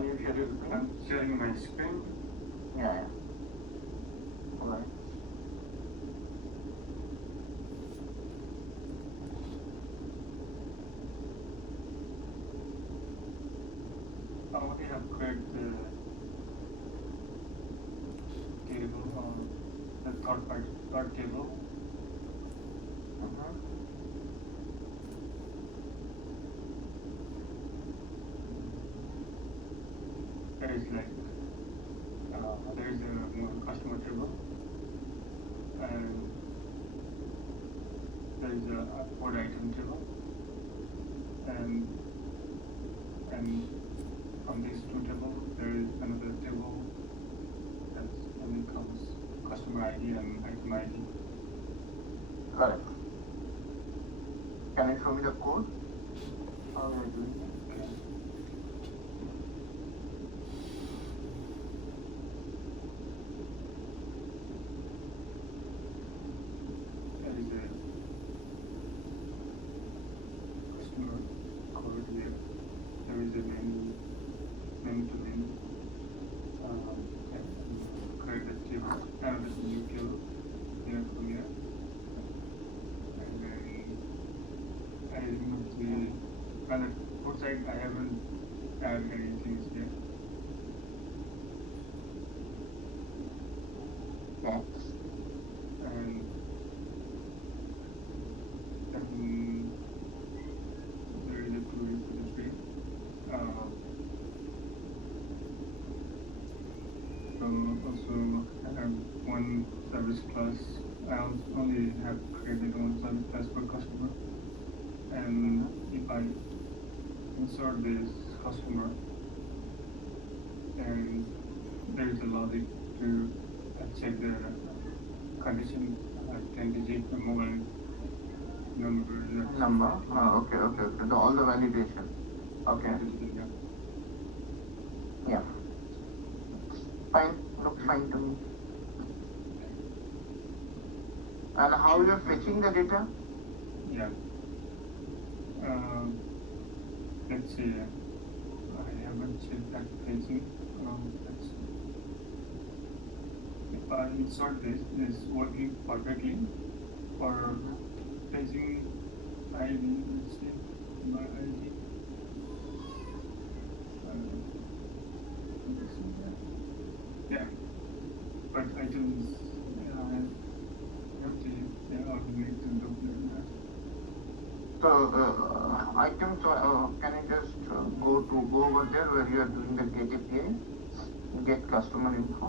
Can you share your screen? I'm sharing my screen. Yeah. Alright. I already have created the table, the third table. There is like there is a customer table, and there is a odd item table, and from these two tables there is another table that only comes customer ID and item ID. Correct. Can you show me the code? How are you doing it? There is a customer code here. There is a menu to menu. Create a table, another new table here from here. And then I remove the on the code side. I haven't added anything here. Yeah. And there is a 2 also I have one service class. I only have created one service class per customer, and if I insert this customer, and there is a logic to check the condition, 10-digit mobile number. Okay. All the validation. Okay. Yeah. Fine. Looks fine to me. And how you are fetching the data? Yeah. Let's see. I haven't checked that fetching. Let's see. If I insert this is working perfectly. For fetching ID, let's see my ID. Yeah, but items, need to look like that. So items, can you just go over there where you are doing the get API, get customer info?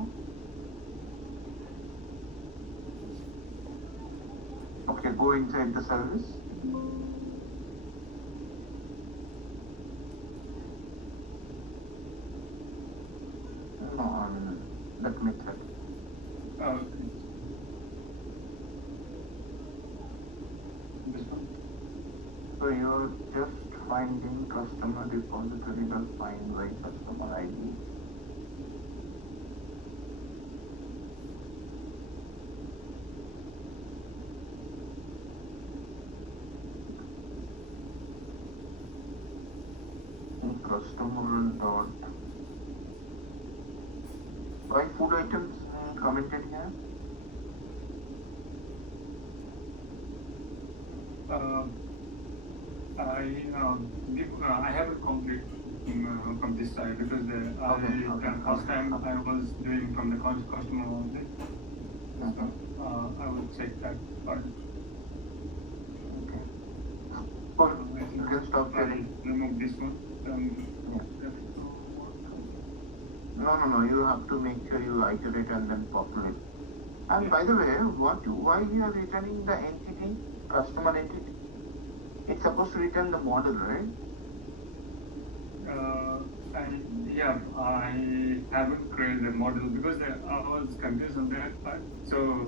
Okay, go inside the service. No, that method. This one? So you're just finding customer repository will find by customer ID. Customer dot. Why food items commented here? I haven't complete from this side because first time I was doing from the customer only. I will check that part. Okay. Cool. You can stop sharing. Remove this one. No. You have to make sure you iterate and then populate. And by the way, why you are returning the entity, customer entity? It's supposed to return the model, right? I haven't created a model because I was confused on that part. So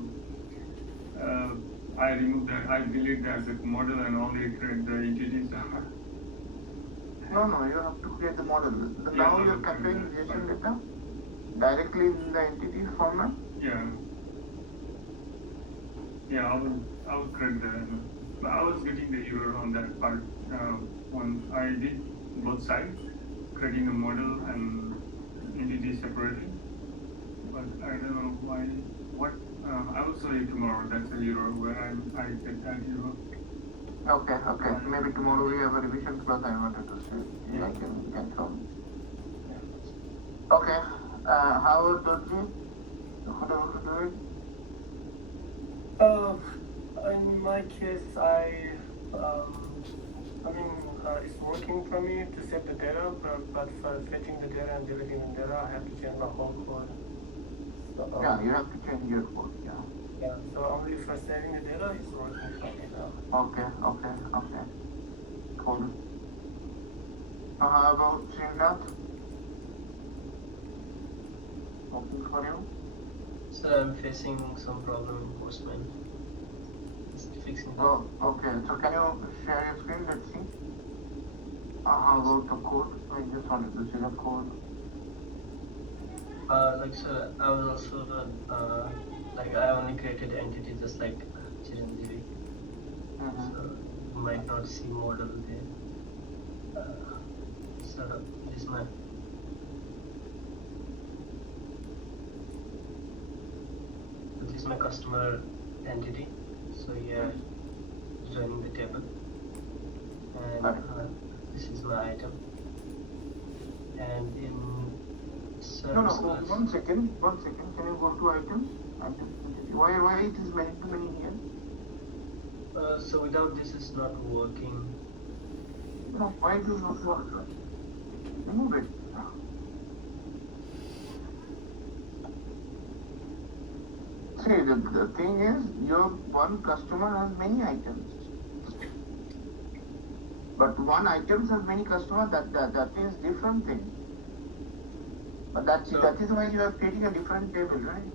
I removed that. I deleted that the model and only create the entities. No, you have to create the model. Now you're capturing JSON data directly in the entity format? Yeah, I will create the. But I was getting the error on that part. When I did both sides, creating a model and entities separately, but I don't know why. What I will show you tomorrow. That's a error where I get that error. Okay, okay. Maybe tomorrow we have a revision class. I wanted to say. Yeah, I can show me. Yeah. Okay. How about you? What able to do it? In my case, it's working for me to save the data, but for fetching the data and deleting the data, I have to change my whole code. So, Yeah, you have to change your code. Yeah. yeah, so only for saving the data, it's working for me now. Okay, okay, okay. Cool. How about Srinath? Working for you? So I'm facing some problem in Postman. Just fixing that. Oh, okay. So can you share your screen? Let's see. How about the code? I just wanted to see the code. So I was also I only created entity just like Chiranjeevi. So you might not see model there. So this is my customer entity. So here joining the table, and this is my item. And in service No, one second. Can you go to items? Why it is many too many here? So without this is not working. No, why do not work? Remove it. See, the thing is, your one customer has many items. But one item has many customers, that is different thing. But that is why you are creating a different table, right?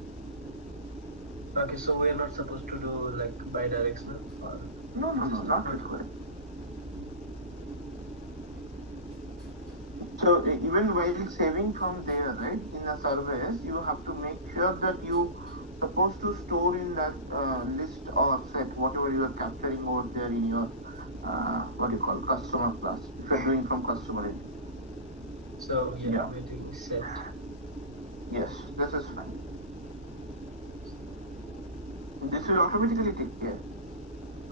Okay, so we are not supposed to do like bidirectional? Or No, not required. So even while saving from there, right, in a service, you have to make sure that you supposed to store in that list or set whatever you are capturing over there in your what do you call customer class. If you are doing from customer end. So we're doing set. Yes, this is fine. This will automatically take care.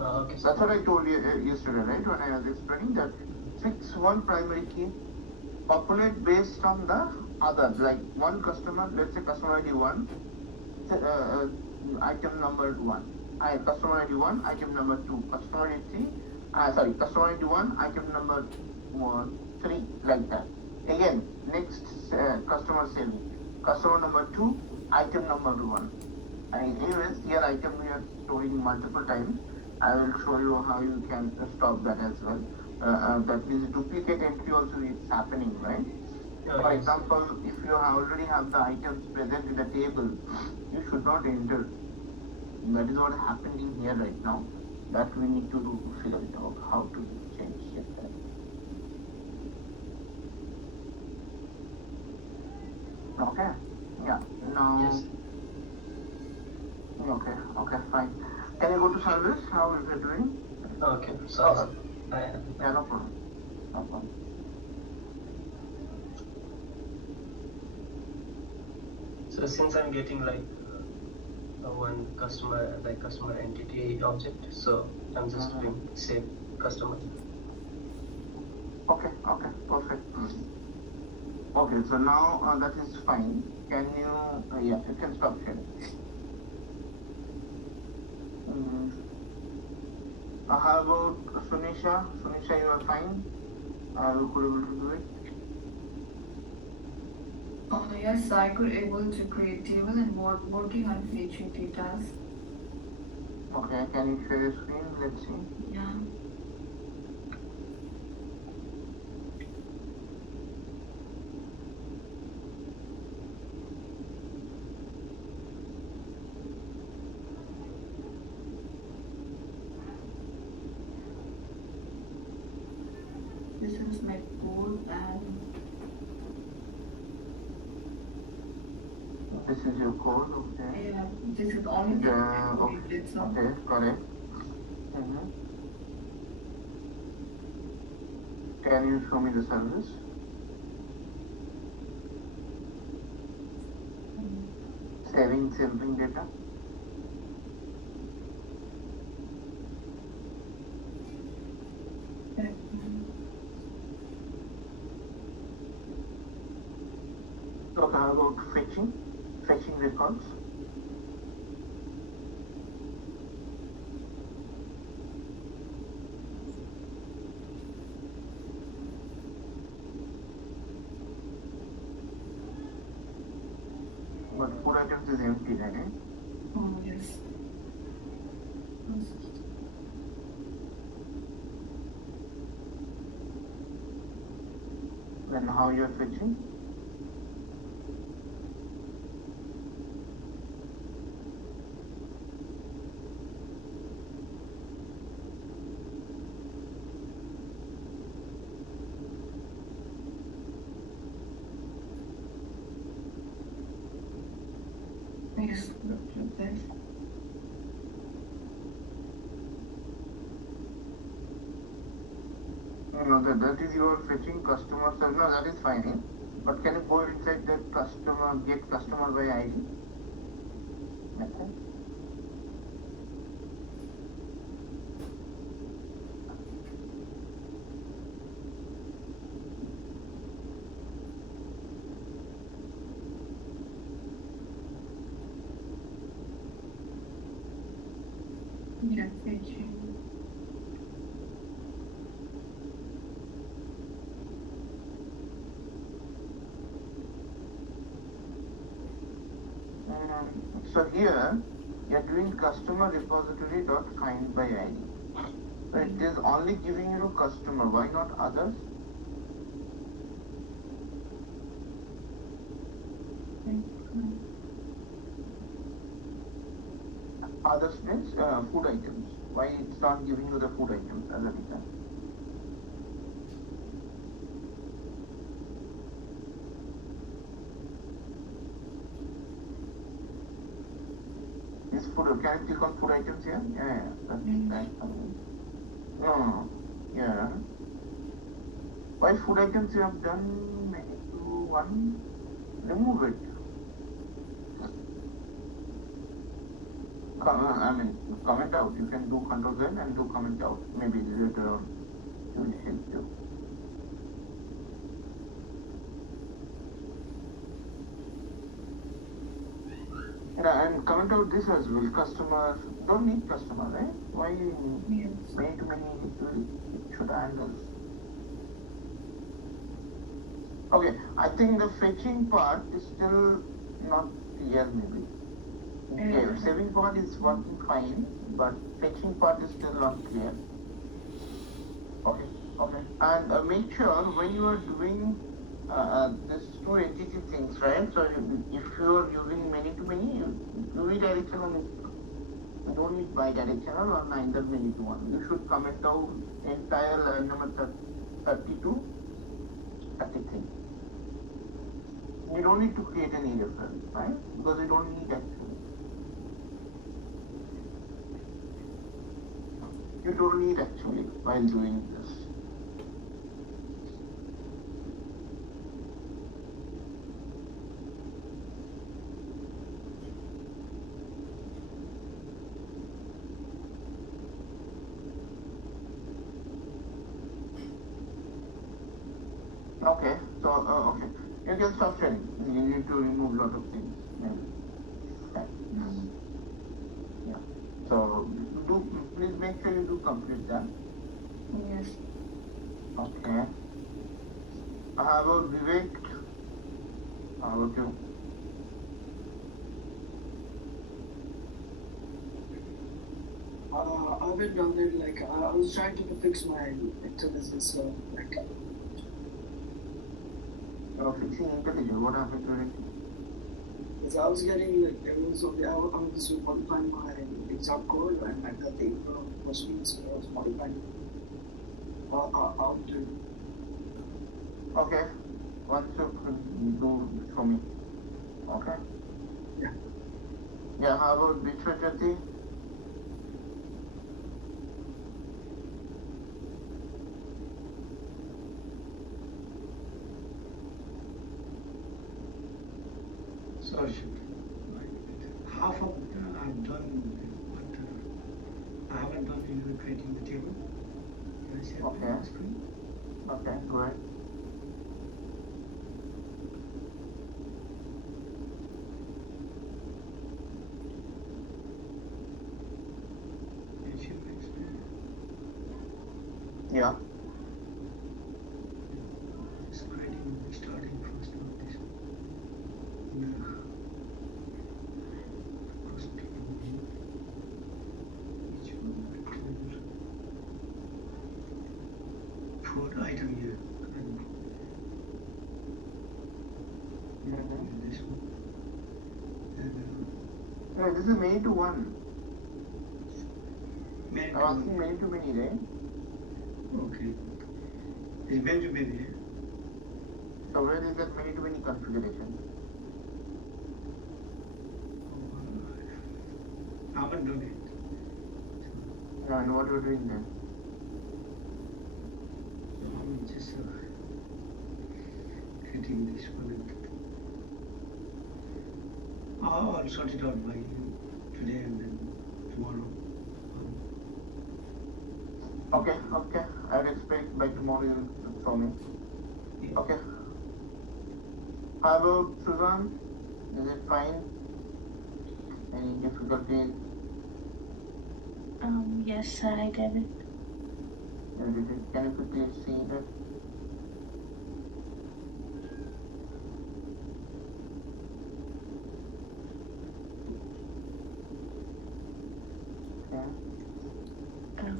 Okay. That's what I told you yesterday, right? When I was explaining that fix one primary key, populate based on the other. Like one customer, let's say customer ID 1, item number 1. Customer ID 1, item number 2. Customer ID 3, customer ID 1, item number 3, like that. Again, next customer saving. Customer number 2, item number 1. And anyways, here item we are storing multiple times. I will show you how you can stop that as well. That is duplicate entry also is happening, right? For example, if you already have the items present in the table, you should not enter. That is what is happening here right now. That we need to figure it out how to change it. Okay. Yeah. Now. Yes. Okay, fine. Can you go to service? How is it doing? Okay, sorry. Yeah, no problem. So since I'm getting like one customer entity object, so I'm just doing save customer. Okay, perfect. Okay, so now that is fine. Can you? You can stop sharing. How about Sunisha? Sunisha, you are fine? You could able to do it? Yes, I could able to create table and working on fetching data. Okay, can you share your screen? Let's see. Yeah. This is my code and This is your code, okay? yeah, this is only the Okay, correct. Can you show me the service? saving data. Correct. So how about fetching records? But food items is empty, right? Oh, yes. Then how you're fetching? Yes, like this. No, that is your fetching customer service. No, that is fine. But can you go inside that customer, get customer by ID? Okay. Yeah, fetching. So here you're doing customer repository dot find by ID. So it is only giving you customer. Why not others? Others means food items. Why it's not giving you the food items as a return? Is food? Can I click on food items here? Yeah, that's right. No, yeah. Why food items you have done many to one? Remove it. I mean, comment out. You can do Control Z and do comment out. Maybe later on it will help you. And comment out this as well. Customer don't need customer, right? Why Yes. many to many it should handle. Okay, I think the fetching part is still not clear maybe. Okay, saving part is working fine, but fetching part is still not clear. Okay. And make sure when you are doing this two entity things, right? So if you are using many to many, unidirectional is you don't need bidirectional or neither many to one. You should comment out entire line number 32, 33. You don't need to create any reference, right? Because you don't need actually. You don't need actually while doing this. Okay, so okay, you can stop sharing. You need to remove a lot of things. Maybe. Okay. Yeah. So please make sure you do complete that. Yes. Okay. How about Vivek? How about you? I haven't done it. Like I was trying to fix my intelligence. So like, Fixing intelligence. What happened to it? because I was getting like errors on the I was modifying my exam code and like the thing was being so I was modifying. I'll do. Okay. Once you do for me. Okay. Yeah. Yeah. How about Vishwajyoti? Sorry. I'm done in creating the table. Can I share Okay. my screen? Okay, go ahead. Can you share my screen? Yeah. Just starting first of this. Yeah. First each one. Fourth item here. And this one. And No, this is many to one. many I'm asking many to many, right? Okay. It's many to many. So where is that many to many configuration? I haven't done it. No, and what you're doing then? So I'm just creating this one. I'll sort it out by today and then tomorrow. Okay. I would expect by tomorrow you'll show me. Yeah. Okay. How about Susan? Is it fine? Any difficulties? Yes, sir, I did it. Can you quickly see that? Okay.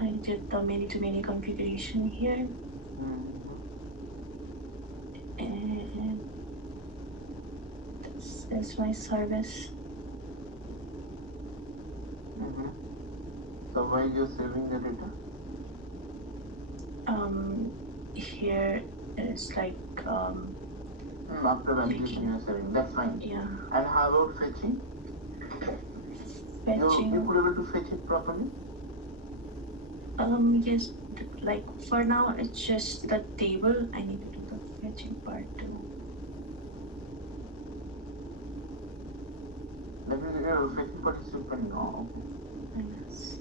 I did the many-to-many configuration here. And this is my service. So while you're saving the data? Here it's like After validation you're saving, that's fine. yeah, And how about fetching? fetching. You could able to fetch it properly? Yes, like for now it's just the table. I need to do the fetching part too. Let me fetching part is open now. Yes.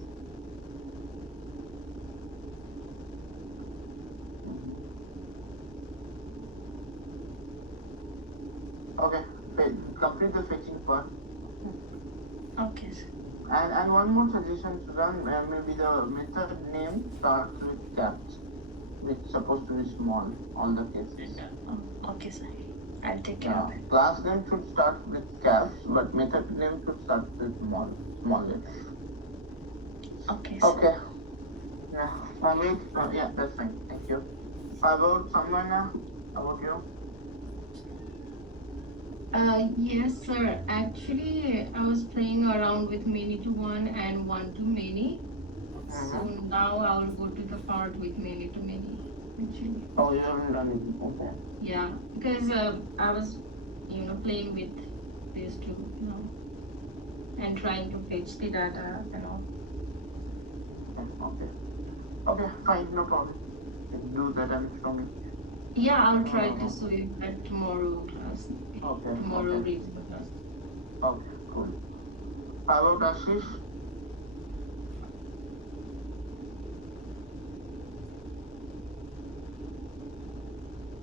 Okay, complete the fetching part. Okay, sir. And one more suggestion, Susan, maybe the method name starts with caps, which is supposed to be small, all the cases. Oh, okay, sir. I'll take care of it. Class name should start with caps, but method name should start with small letters. Okay, sir. Okay. Yeah, that's fine. Thank you. How about someone? How about you? Yes, sir. Actually, I was playing around with many to one and one to many. So now I'll go to the part with many to many. Actually. Oh, you haven't done it. Okay. Yeah, because I was, playing with these two, and trying to fetch the data and all. Okay, fine, no problem. Do that and show me. Yeah, I'll try to show you at tomorrow class. Okay. Tomorrow reads the class. Okay, cool. How about Ashish?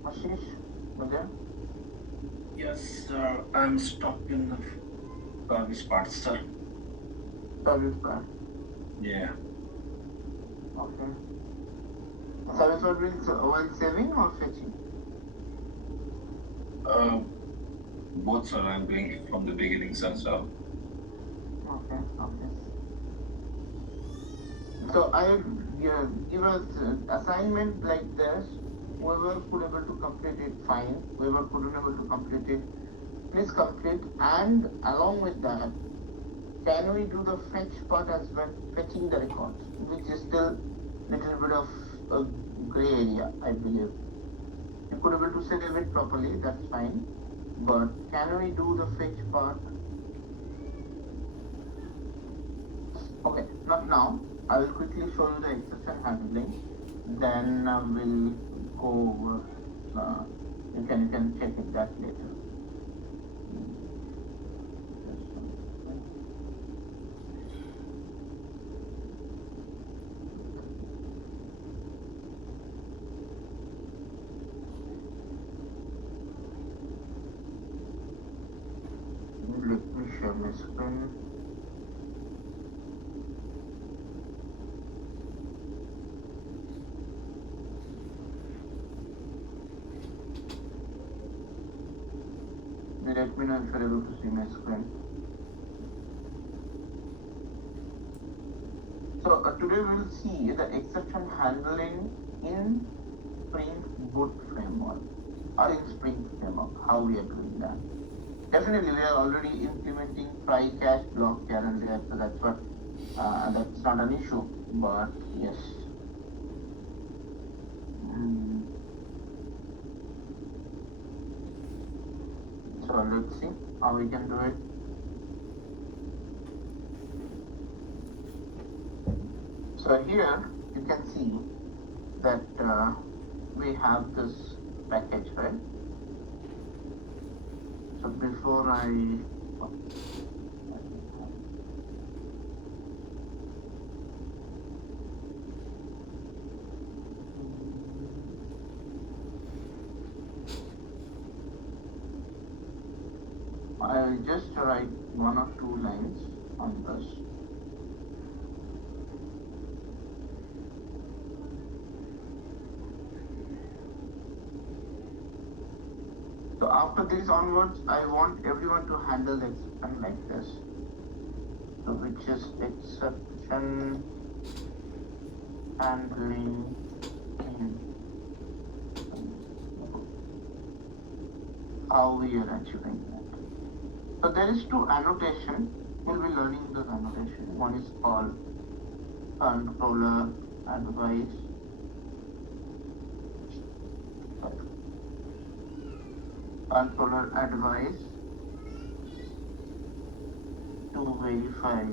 Ashish, you there? Yes, sir. I'm stuck in the service part, sir. Service part. Yeah. Okay. Service part means while saving or fetching? Both, sir. I'm doing it from the beginning, sir. So Okay. So I give us assignment like this. Whoever could able to complete it, fine. Whoever couldn't able to complete it, please complete. And along with that, can we do the fetch part as well? Fetching the records, which is still little bit of a gray area, I believe. You could able to save it properly, that's fine. But can we do the fetch part? Okay, not now. I will quickly show you the exception handling. Then we'll go over. You can check it that later. let me know if you're able to see my screen. So today we'll see the exception handling in Spring Boot framework or in Spring framework, how we are doing that. Definitely, we are already implementing try catch block here and there, so that's what that's not an issue. But yes, so let's see how we can do it. So here you can see that we have this package, right? So before I'll just write 1 or 2 lines on this. So after this onwards, I want everyone to handle the exception like this. So which is exception handling in how we are achieving that. So there is 2 annotation. We'll be learning this annotation. One is called controller advice. Controller advice to verify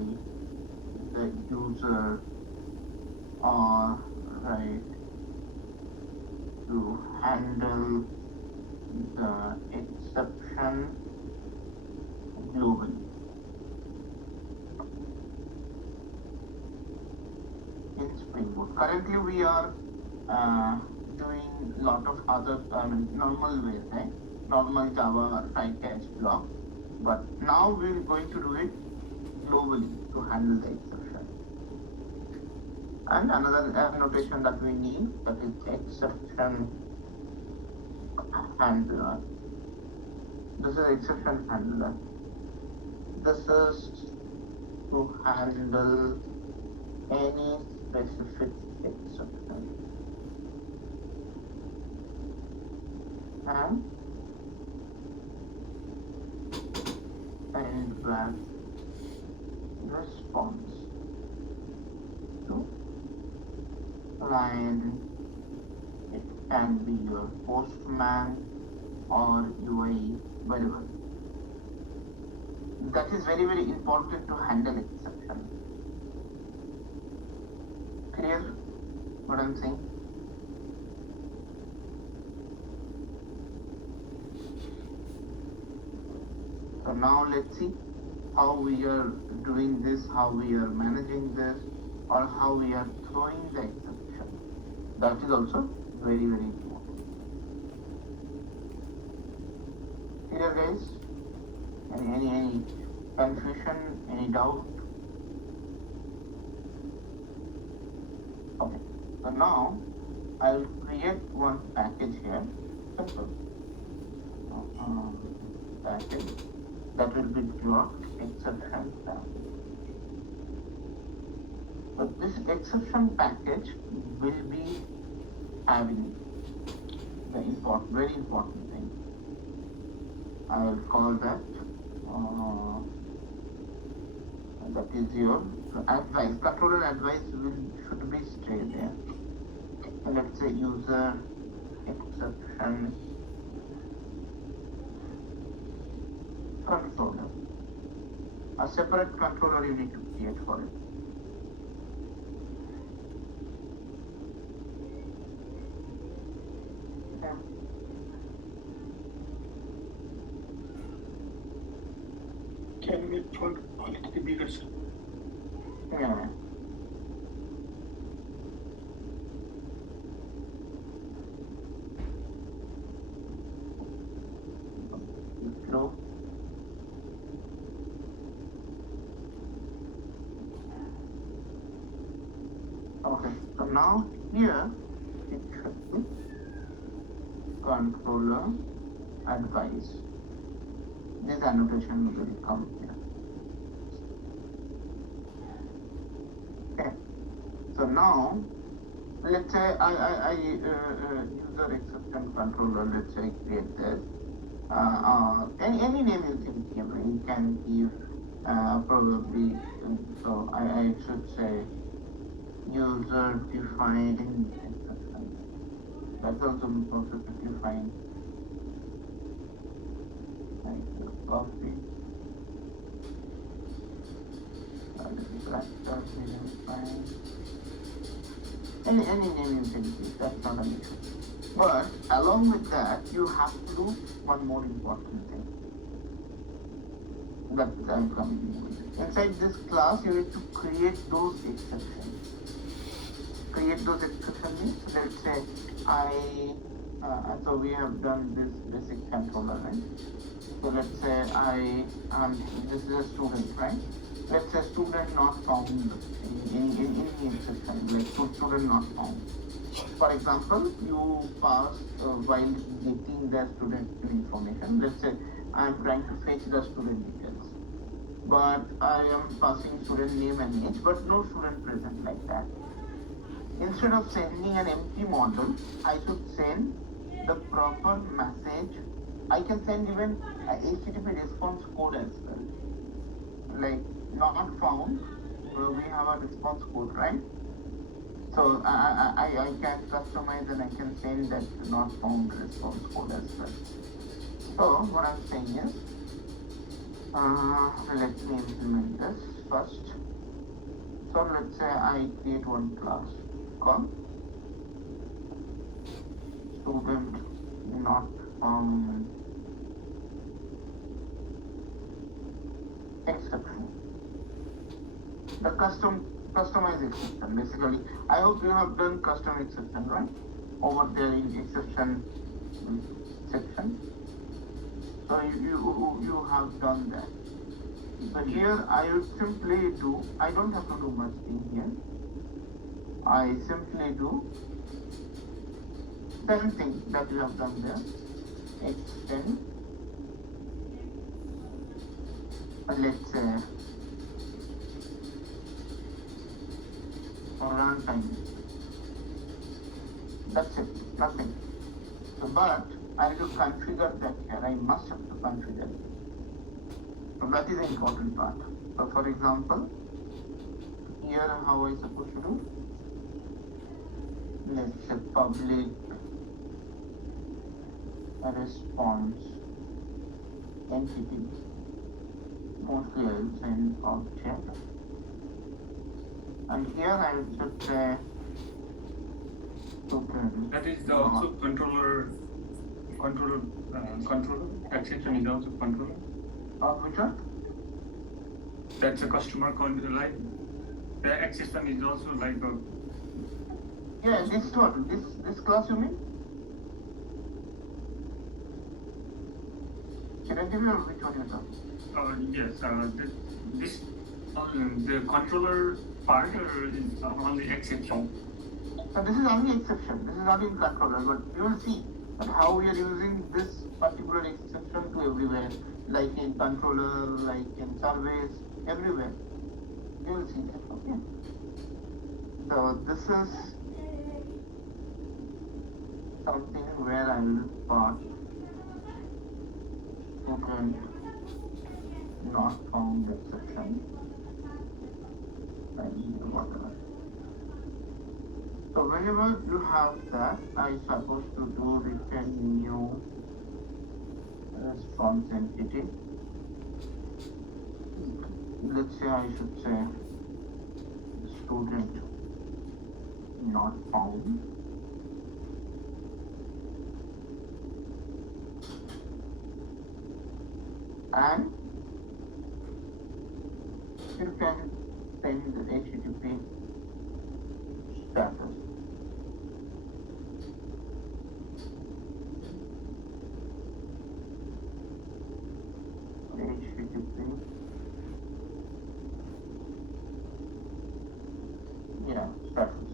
the user or right to handle the exception globally. In Spring Boot. Currently we are doing a lot of other normal ways, right? Normal Java try catch block. But now we're going to do it globally to handle the exception. And another annotation that we need, that is exception handler. This is exception handler. This is to handle any specific exception. And back response to client. It can be your postman or UI, whatever. That is very, very important to handle exception. Clear what I'm saying? So now let's see how we are doing this, how we are managing this, or how we are throwing the exception. That is also very, very important. Clear, guys? Any confusion, any doubt? Okay. So now I'll create one package here. Simple. Package that will be dot exception package. But this exception package will be having the very important thing. I will call that that is your advice. Controller advice should be straight there. So let's say user exception controller. A separate controller you need to create for it. Can we make font a little bigger, sir? Yeah. Flow. Okay, so now here it should be controller advice. this annotation will come here. Okay. So now, let's say I user exception controller. Let's say create this. Any name you can give. You can give probably. So I should say user defined exception. That's also perfectly fine. Copy. Any name you can give, that's not an issue. But along with that, you have to do one more important thing. That I'm coming with. Inside this class, you need to create those exceptions. Create those exceptions means, let's say so we have done this basic controller, right? So let's say this is a student, right? Let's say student not found in any exception, like student not found. For example, you pass while getting the student information. Let's say I am trying to fetch the student details, but I am passing student name and age, but no student present like that. Instead of sending an empty model, I should send the proper message. I can send even a HTTP response code as well. Like not found, we have a response code, right? So I can customize and I can send that not found response code as well. So what I'm saying is, let me implement this first. So let's say I create one class called student not found exception. The customize exception. Basically, I hope you have done custom exception, right? Over there in exception section. So you have done that. So here I would simply do. I don't have to do much thing here. I simply do same thing that you have done there. Extend. Let's say runtime. That's it, nothing. So, but I need to configure that here. I must have to configure it. So that is the important part. So, for example, here how I supposed to do? Let's say public response entity. Mostly I will send object. And here I should say student. That is also controller. Exception is also controller. Which one? That's a customer control, like the exception is also like a. Yeah, this one. This class you mean? Can I give you which one you talking? Yes. This the controller part is only exception. So this is only exception. This is not in controller, but you will see that how we are using this particular exception to everywhere, like in controller, like in service, everywhere. You will see that. Okay. So this is something where I will pass student not found exception. Whatever. So whenever you have that, I supposed to do return new response entity. Let's say I should say student not found. And you can send the HTTP status. HTTP. Yeah, status.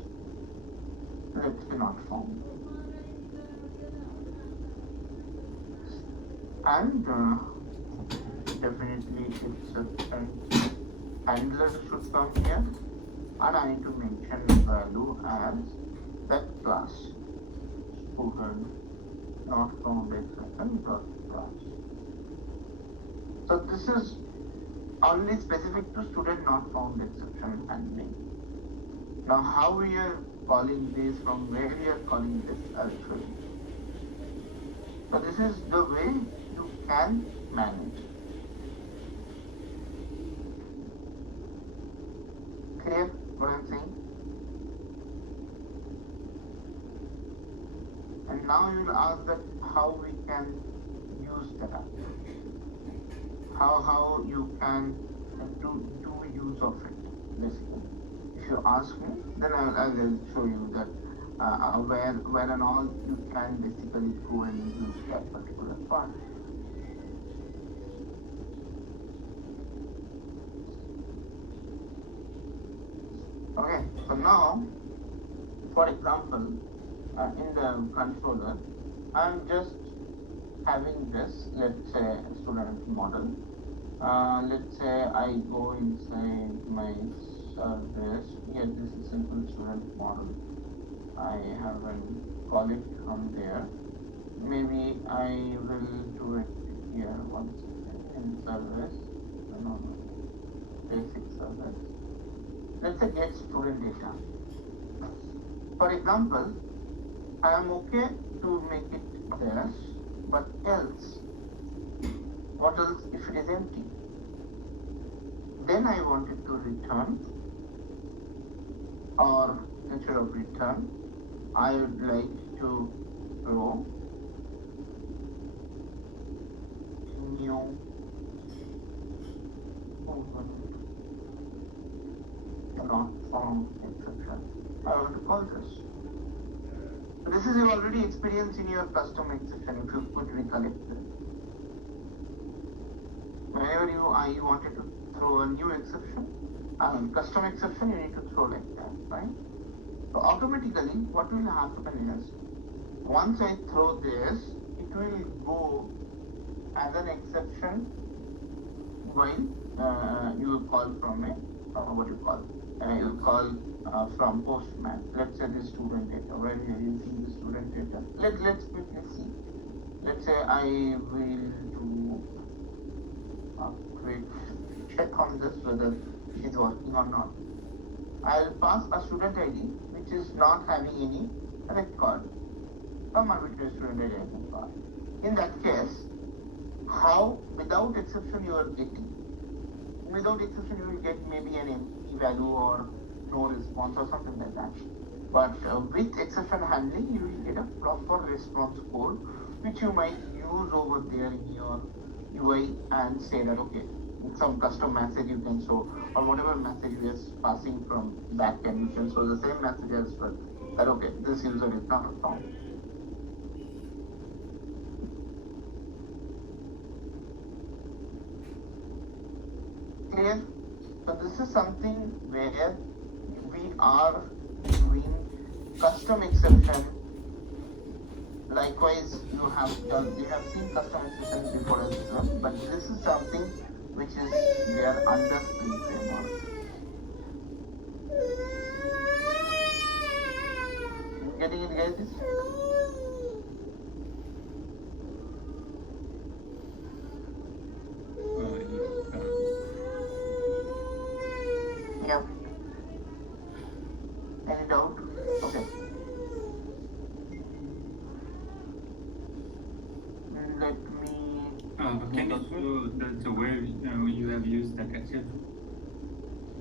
Let's say not found. And exception handler should come here, and I need to mention value as that class student not found exception dot class. So this is only specific to student not found exception handling. Now how we are calling this, from where we are calling this, I'll show you. So this is the way you can manage. Clear what I'm saying? And now you will ask that how we can use that. How you can do use of it, basically. If you ask me, then I will show you that where and all you can basically go and use that particular part. Okay, so now, for example, in the controller, I'm just having this, let's say, student model. Let's say I go inside my service. Here, this is simple student model. I haven't call it from there. Maybe I will do it here once in service. No, basic service. Let's say get student data. For example, I am okay to make it there, but else, what else if it is empty? Then I wanted to return, or instead of return, I would like to throw new not found exception. I want to call this. So this is you already experienced in your custom exception, if you could recollect it. Whenever you wanted to throw a new exception, custom exception, you need to throw like that, right? So automatically, what will happen is, once I throw this, it will go as an exception while you will call from a, what you call, you will call from Postman. Let's say the student data, where we are using the student data. Let's quickly see. Let's say I will do a quick check on this whether it is working or not. I'll pass a student ID which is not having any record. Some arbitrary student ID I can pass. In that case, how without exception you are getting? Without exception you will get maybe an empty value or no response or something like that. But with exception handling, you will get a proper response code which you might use over there in your UI and say that, okay, some custom message you can show, or whatever message you are passing from backend, you can show the same message as well. That, okay, this user is not found. Clear? So this is something where we are doing custom exception. Likewise, you have seen custom exception before as well, but this is something which is there under Spring Framework. Getting it, guys? Yeah. Any doubt? Okay. Let me. Can you show the way you have used that exception?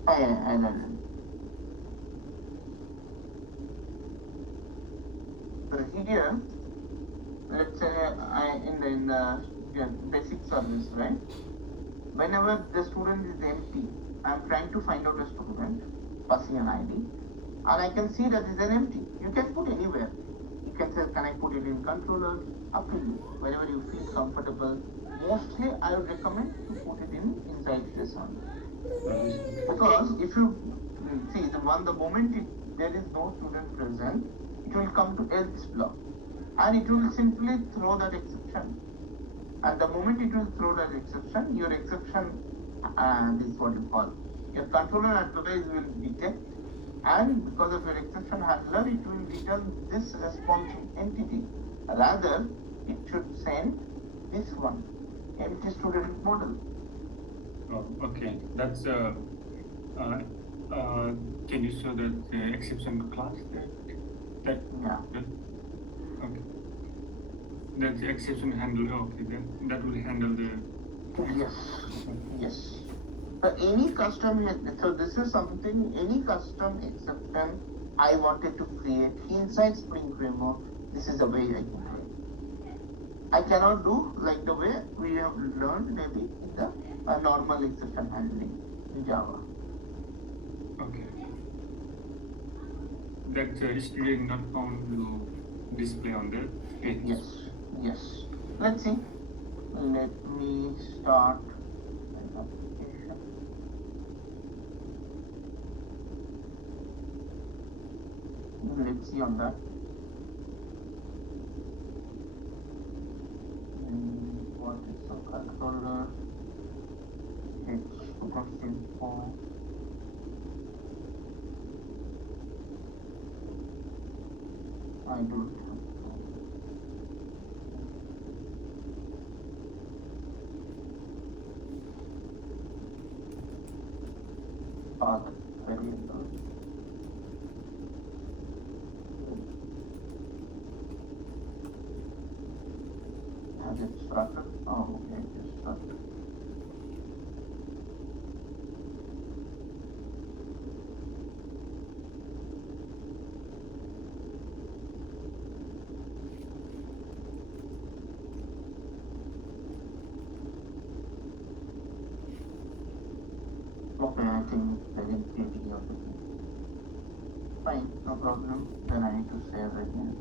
I don't. So here, let's say in the basic service, right? Whenever the student is empty, I'm trying to find out a student, passing an ID, and I can see that is an empty. You can put anywhere. You can say, can I put it in controller? Up to you, wherever you feel comfortable. Mostly, I would recommend to put it inside this one. Because if you see the moment there is no student present, it will come to else block, and it will simply throw that exception. And the moment it will throw that exception, your exception this is what you call. Your controller otherwise will detect, and because of your exception handler, it will return this responsive entity. Rather, it should send this one, empty student model. Oh, okay. That's can you show that exception class there? Yeah. Okay. That's exception handler. Okay, then that will handle the. Yes. Yes. Any custom, so this is something, any custom exception I wanted to create inside Spring Framework, this is the way I can do it. I cannot do like the way we have learned maybe in the normal exception handling in Java. Okay. That student not found will display on the page. Yes. Yes. Let's see. Let me start an application. Let's see on that. What is the controller? It's super simple. I don't have path variable. Has it started? Oh, okay, it just started. Okay, I think they didn't create the application. Fine, no problem. Then I need to save it again.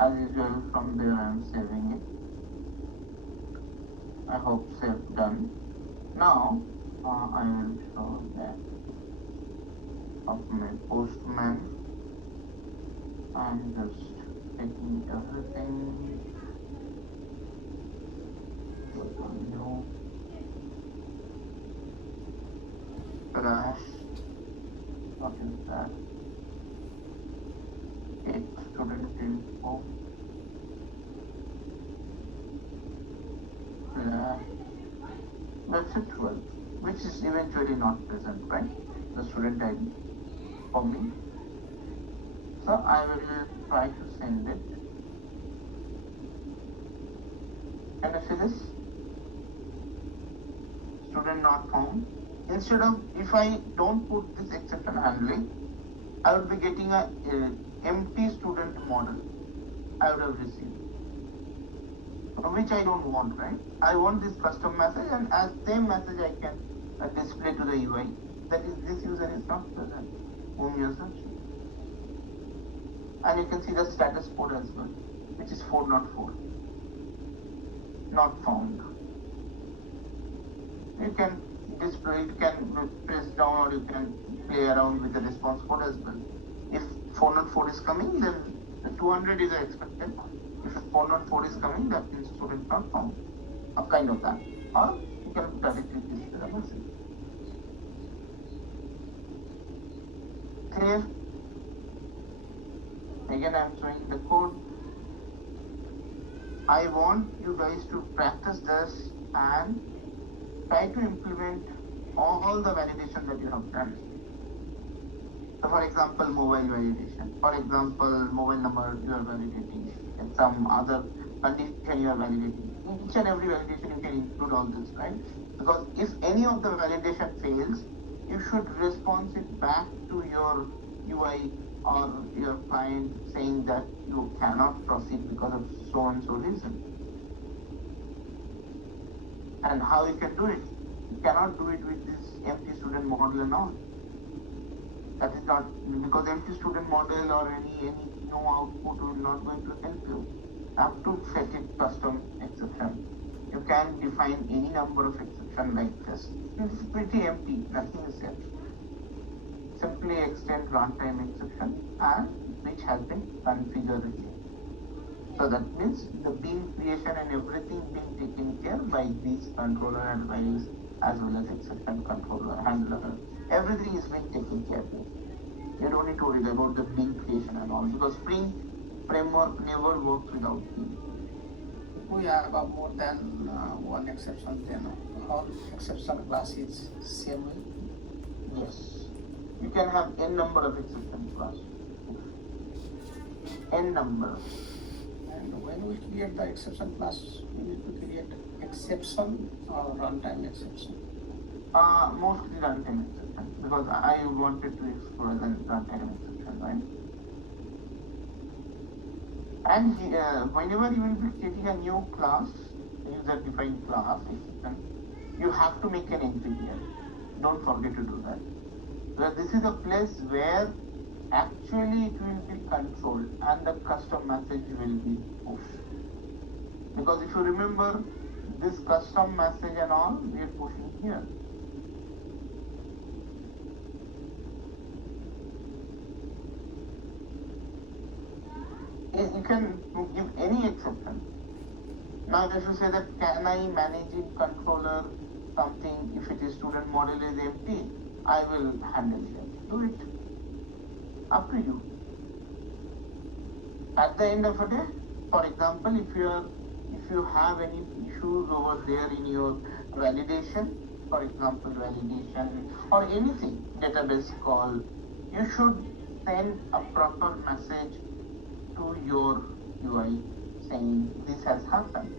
As usual, from there I am saving it. I hope save done. Now I will show that of my postman. I'm just taking everything. New crash. What is that? Student info. That's it, 12, which is eventually not present, right? The student ID for me. So I will try to send it. Can you see this? Student not found. Instead of, if I don't put this exception handling, I would be getting a empty student model I would have received, which I don't want, right? I want this custom message, and as same message I can display to the UI. That is, this user is not present, home user. And you can see the status code as well, which is 404, not found. You can display, you can press down, or you can play around with the response code as well. If 404 is coming, then the 200 is expected. If 404 is coming, that means student not found. A kind of that. Or you can directly display the message. Clear? Again, I am showing the code. I want you guys to practice this and try to implement all the validation that you have done. So for example, mobile validation. For example, mobile number you are validating, and some other condition you are validating. Each and every validation you can include all this, right? Because if any of the validation fails, you should respond it back to your UI or your client saying that you cannot proceed because of so and so reason. And how you can do it? You cannot do it with this empty student model and all. That is not, because empty student model or any no output will not going to help you. You have to set it custom exception. You can define any number of exception like this. It's pretty empty, nothing is there. simply extend runtime exception and which has been configured here. So that means the bean creation and everything being taken care by these controller advice as well as exception controller handler. Everything is being taken care of. You don't need to worry about the bean creation and all because Spring framework never works without bean. We have more than one exception, then our exception class is same. Yes. You can have n number of exception class. N number. And when we create the exception class, we need to create exception or runtime exception. Mostly runtime exception because I wanted to explore the runtime exception, right? And whenever you will be creating a new class, user-defined class exception, you have to make an entry here. Don't forget to do that. Because this is a place where actually it will be controlled and the custom message will be pushed. Because if you remember, this custom message and all, we are pushing here. You can give any exception. Now if you say that can I manage in controller something if it is student model is empty, I will handle it. Do it. Up to you. At the end of the day, for example, if you have any issues over there in your validation, for example validation or anything, database call, you should send a proper message to your UI saying this has happened.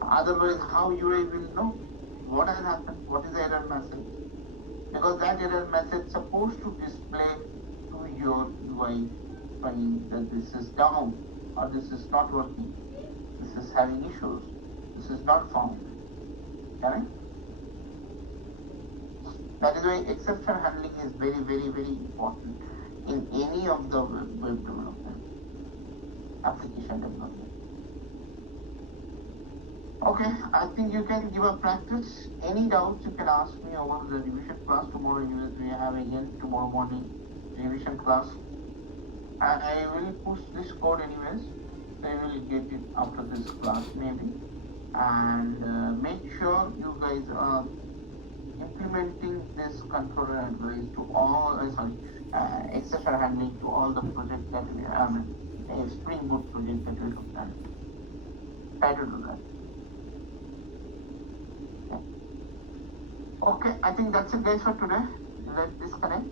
Otherwise, how UI will know what has happened, what is the error message? Because that error message is supposed to display to your UI saying that this is down or this is not working, this is having issues, this is not found. Correct? That is why exception handling is very, very, very important in any of the web development, application development. Okay, I think you can give a practice. Any doubts you can ask me over the revision class tomorrow. We have again tomorrow morning revision class. I will push this code anyways, so you will get it after this class maybe. And make sure you guys are implementing this controller advice to all, exception handling to all the projects that we have, a Spring Boot project that we have done. Try to do that. Okay, I think that's it guys for today. Let's disconnect.